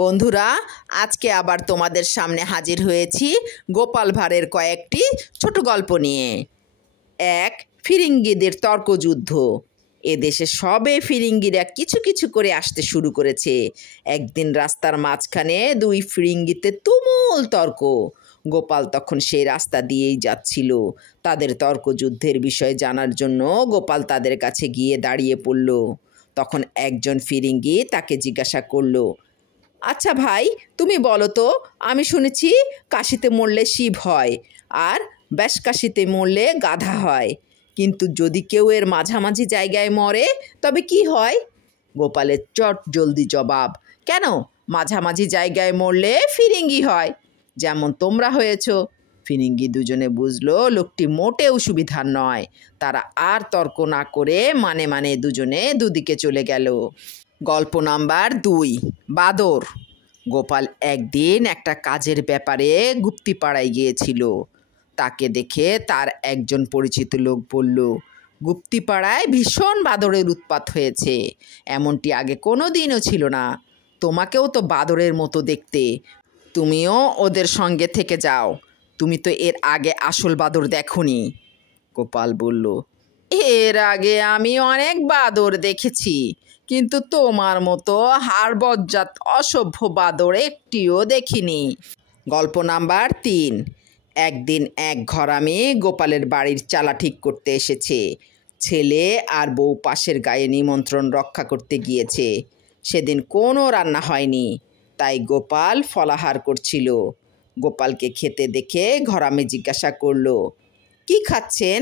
বন্ধুরা, আজকে আবার তোমাদের সামনে হাজির হয়েছি গোপাল ভাঁড়ের কয়েকটি ছোট গল্প নিয়ে। এক, ফিরিঙ্গিদের তর্কযুদ্ধ। এদেশে সবে ফিরিঙ্গিরা কিছু কিছু করে আসতে শুরু করেছে। একদিন রাস্তার মাঝখানে দুই ফিরিঙ্গিতে তুমুল তর্ক। গোপাল তখন সেই রাস্তা দিয়েই যাচ্ছিল। তাদের তর্কযুদ্ধের বিষয়ে জানার জন্য গোপাল তাদের কাছে গিয়ে দাঁড়িয়ে পড়ল। তখন একজন ফিরিঙ্গি তাকে জিজ্ঞাসা করলো, আচ্ছা ভাই, তুমি বলো তো, আমি শুনেছি কাশিতে মরলে শিব হয় আর বেশকাশিতে মরলে গাধা হয়, কিন্তু যদি কেউ এর মাঝামাঝি জায়গায় মরে তবে কি হয়? গোপালের চট জলদি জবাব, কেন, মাঝামাঝি জায়গায় মরলে ফিরিঙ্গি হয়, যেমন তোমরা হয়েছো। ফিরিঙ্গি দুজনে বুঝলো লোকটি মোটেও সুবিধার নয়। তারা আর তর্ক না করে মানে দুজনে দুদিকে চলে গেল। গল্প নাম্বার 2, বাদর। গোপাল একদিন একটা কাজের ব্যাপারে গুপ্তিপাড়ায় গিয়েছিল। তাকে দেখে তার একজন পরিচিত লোক বলল, গুপ্তিপাড়ায় ভীষণ বাদরের উৎপাত হয়েছে, এমনটি আগে কোনো দিনও ছিল না। তোমাকেও তো বাদরের মতো দেখতে, তুমিও ওদের সঙ্গে থেকে যাও, তুমি তো এর আগে আসল বাদর দেখোনি। গোপাল বলল, এর আগে আমি অনেক বাদর দেখেছি, কিন্তু তোমার মতো হাড়বজ্জাত অসভ্য বাদর একটিও দেখিনি। গল্প নাম্বার 3, একদিন এক ঘরামি গোপালের বাড়ির চালা ঠিক করতে এসেছে। ছেলে আর বউ পাশের গায়ে নিমন্ত্রণ রক্ষা করতে গিয়েছে। সেদিন কোনো রান্না হয়নি, তাই গোপাল ফলাহার করছিল। গোপালকে খেতে দেখে ঘরামি জিজ্ঞাসা করলো, কি খাচ্ছেন?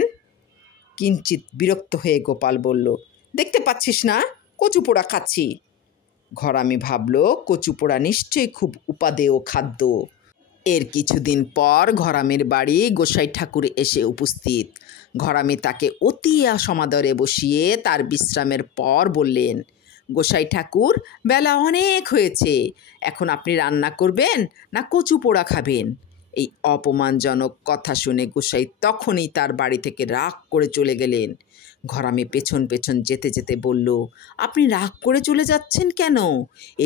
কিঞ্চিত বিরক্ত হয়ে গোপাল বলল, দেখতে পাচ্ছিস না, কচু পোড়া খাচ্ছি। ঘরামি ভাবল কচু পোড়া নিশ্চয়ই খুব উপাদেয় খাদ্য। এর কিছুদিন পর ঘরামির বাড়ি গোসাই ঠাকুর এসে উপস্থিত। ঘরামি তাকে অতি সমাদরে বসিয়ে তার বিশ্রামের পর বললেন, গোসাই ঠাকুর, বেলা অনেক হয়েছে, এখন আপনি রান্না করবেন না কচু পোড়া খাবেন? এই অপমানজনক কথা শুনে গোসাই তখনই তার বাড়ি থেকে রাগ করে চলে গেলেন। ঘরামি পেছন পেছন যেতে যেতে বলল, আপনি রাগ করে চলে যাচ্ছেন কেন?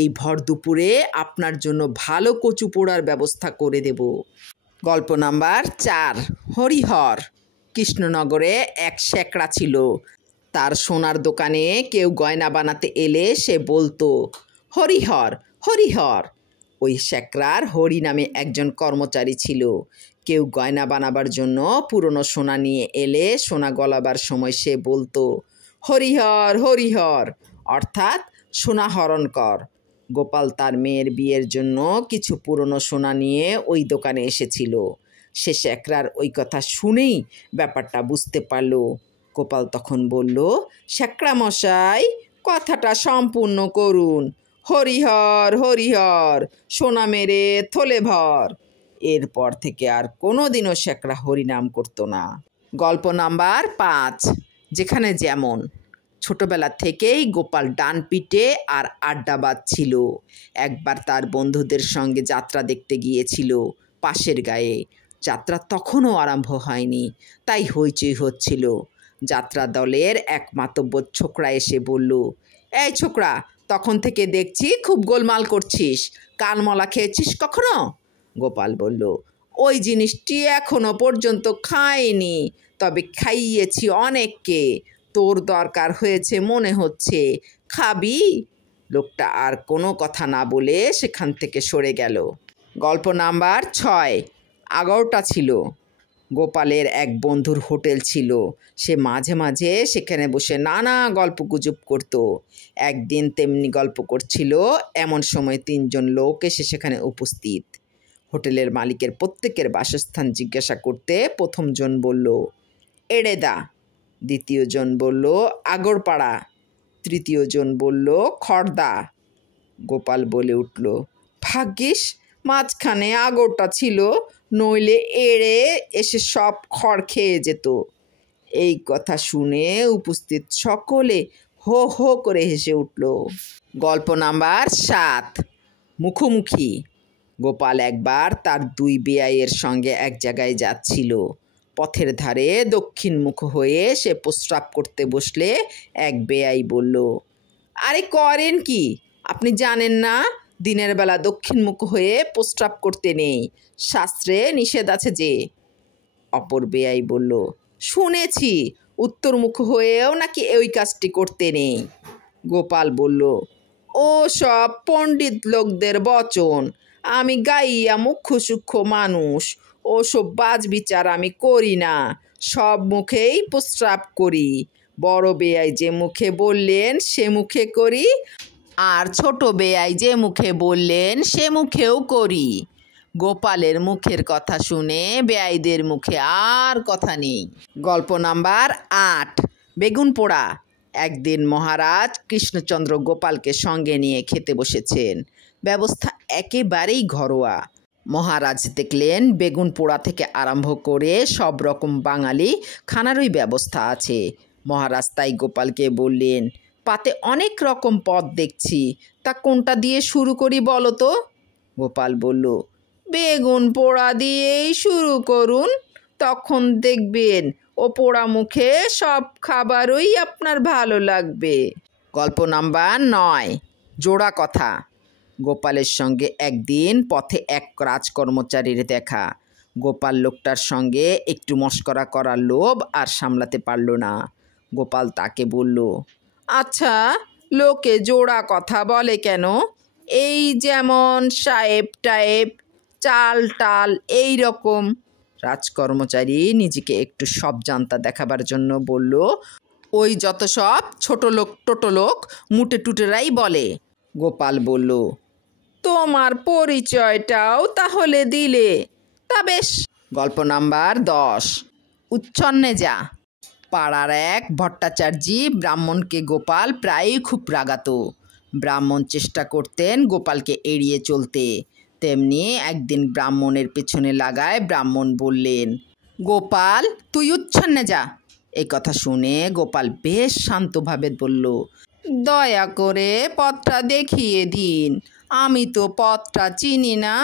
এই ভর দুপুরে আপনার জন্য ভালো কচু পোড়ার ব্যবস্থা করে দেব। গল্প নাম্বার 4, হরিহর। কৃষ্ণনগরে এক শেকড়া ছিল। তার সোনার দোকানে কেউ গয়না বানাতে এলে সে বলতো, হরিহর হরিহর। ওই শেকড়ার হরি নামে একজন কর্মচারী ছিল। কেউ গয়না বানাবার জন্য পুরনো সোনা নিয়ে এলে সোনা গলাবার সময় সে বলতো, হরিহর হরিহর, অর্থাৎ সোনা হরণ কর। গোপাল তার মেয়ের বিয়ের জন্য কিছু পুরনো সোনা নিয়ে ওই দোকানে এসেছিল। সে শেকড়ার ওই কথা শুনেই ব্যাপারটা বুঝতে পারল। গোপাল তখন বলল, শেকড়া মশাই, কথাটা সম্পূর্ণ করুন, হরিহর হরিহর, সোনা মেরে থলে ভর। এরপর থেকে আর কোনো দিনও শেকড়া হরিনাম করতো না। গল্প নাম্বার 5, যেখানে যেমন। ছোটবেলা থেকেই গোপাল ডান পিটে আর আড্ডাবাজ ছিল। একবার তার বন্ধুদের সঙ্গে যাত্রা দেখতে গিয়েছিল পাশের গায়ে। যাত্রা তখনও আরম্ভ হয়নি, তাই হইচই হচ্ছিল। যাত্রা দলের এক মাতব্বর ছোকরা এসে বলল, এই ছোকরা, তখন থেকে দেখছি খুব গোলমাল করছিস, কানমলা খেয়েছিস কখনো? গোপাল বলল, ওই জিনিসটি এখনো পর্যন্ত খাইনি, তবে খাইয়েছি অনেককে, তোর দরকার হয়েছে মনে হচ্ছে, খাবি? লোকটা আর কোনো কথা না বলে সেখান থেকে সরে গেল। গল্প নাম্বার 6, আগরটা ছিল। গোপালের এক বন্ধুর হোটেল ছিল। সে মাঝে মাঝে সেখানে বসে নানা গল্পগুজব করত। একদিন তেমনি গল্প করছিল, এমন সময় 3 জন লোক এসে সেখানে উপস্থিত। হোটেলের মালিকের প্রত্যেকের বাসস্থান জিজ্ঞাসা করতে প্রথম জন বলল, এড়েদা। দ্বিতীয় জন বলল, আগরপাড়া। তৃতীয় জন বলল, খড়দা। গোপাল বলে উঠল, ভাগ্যিস মাঝখানে আগরটা ছিল, নইলে এড়ে এসে সব খড় খেয়ে যেত। এই কথা শুনে উপস্থিত সকলে হো হো করে হেসে উঠল। গল্প নাম্বার 7, মুখোমুখি। গোপাল একবার তার 2 বেয়াইয়ের সঙ্গে এক জায়গায় যাচ্ছিল। পথের ধারে দক্ষিণমুখ হয়ে সে প্রস্রাব করতে বসলে এক বেয়াই বলল, আরে করেন কি, আপনি জানেন না দিনের বেলা দক্ষিণমুখ হয়ে প্রস্রাব করতে নেই, শাস্ত্রে নিষেধ আছে যে। অপর বেয়াই বলল, শুনেছি উত্তরমুখ হয়েও নাকি ওই কাজটি করতে নেই। গোপাল বলল, ও সব পণ্ডিত লোকদের বচন, আমি গাইয়া মুখ্য সূক্ষ্ম মানুষ, ওসব বাজ বিচার আমি করি না, সব মুখেই প্রস্রাব করি। বড় বেয়াই যে মুখে বললেন সে মুখে করি, আর ছোট বেয়াই যে মুখে বললেন সে মুখেও করি। গোপালের মুখের কথা শুনে বেয়াইদের মুখে আর কথা নেই। গল্প নাম্বার 8, বেগুন পোড়া। একদিন মহারাজ কৃষ্ণচন্দ্র গোপালকে সঙ্গে নিয়ে খেতে বসেছেন। ব্যবস্থা একেবারেই ঘরোয়া। মহারাজ দেখলেন বেগুন পোড়া থেকে আরম্ভ করে সব রকম বাঙালি খানারই ব্যবস্থা আছে। মহারাজ তাই গোপালকে বললেন, পাতে অনেক রকম পদ দেখছি, তা কোনটা দিয়ে শুরু করি বলো তো? গোপাল বলল, বেগুন পোড়া দিয়েই শুরু করুন, তখন দেখবেন ও পোড়া মুখে সব খাবারই আপনার ভালো লাগবে। গল্প নাম্বার 9, জোড়া কথা। গোপালের সঙ্গে একদিন পথে এক রাজকর্মচারীর দেখা। গোপাল লোকটার সঙ্গে একটু মশকরা করার লোভ আর সামলাতে পারল না। গোপাল তাকে বলল, আচ্ছা, লোকে জোড়া কথা বলে কেন? এই যেমন সাহেব টাইপ, চাল টাল, এই রকম। রাজকর্মচারী নিজেকে একটু সব জানতা দেখাবার জন্য বলল, ওই যত সব ছোট লোক টোটো লোক মুটে টুটেরাই বলে। গোপাল বলল, তোমার পরিচয়টাও তাহলে দিলে, তা বেশ। গল্প নাম্বার 10, উচ্ছন্নে যা। পাড়ার এক ভট্টাচার্যি ব্রাহ্মণকে গোপাল প্রায়ই খুব রাগাত। ব্রাহ্মণ চেষ্টা করতেন গোপালকে এড়িয়ে চলতে। তেমনি একদিন ব্রাহ্মণের পেছনে লাগায় ব্রাহ্মণ বললেন, গোপাল তুই উচ্ছন্নে যা। এই কথা শুনে গোপাল বেশ শান্তভাবে বলল, দয়া করে পথটা দেখিয়ে দিন, আমি তো পথটা চিনি না।